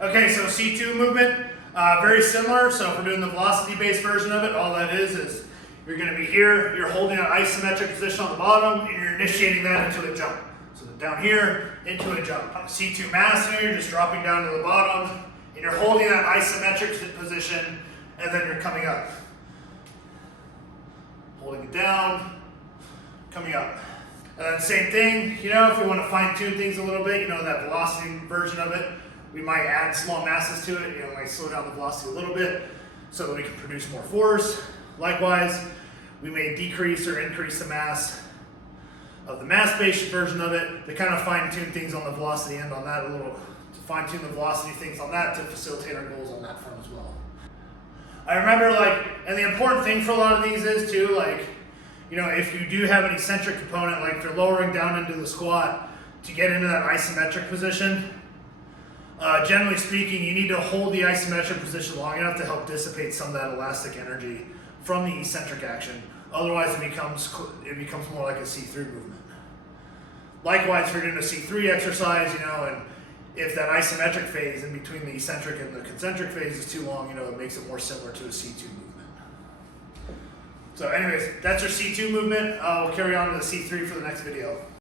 Okay, so C2 movement, very similar. So if we're doing the velocity-based version of it, all that is you're going to be here, you're holding an isometric position on the bottom, and you're initiating that into a jump. So down here, into a jump. C2 mass here, you're just dropping down to the bottom, and you're holding that isometric position, and then you're coming up. Holding it down, coming up. And then same thing, if we want to fine tune things a little bit, that velocity version of it, we might add small masses to it, might slow down the velocity a little bit so that we can produce more force. Likewise, we may decrease or increase the mass of the mass-based version of it to kind of fine tune things on the velocity end on that a little, to fine tune the velocity things on that to facilitate our goals on that front as well. I remember and the important thing for a lot of these is too, if you do have an eccentric component, like if you're lowering down into the squat to get into that isometric position, generally speaking, you need to hold the isometric position long enough to help dissipate some of that elastic energy from the eccentric action. Otherwise, it becomes more like a C3 movement. Likewise, if you're doing a C3 exercise, and if that isometric phase in between the eccentric and the concentric phase is too long, it makes it more similar to a C2 movement. So anyways, that's your C2 movement. We'll carry on to the C3 for the next video.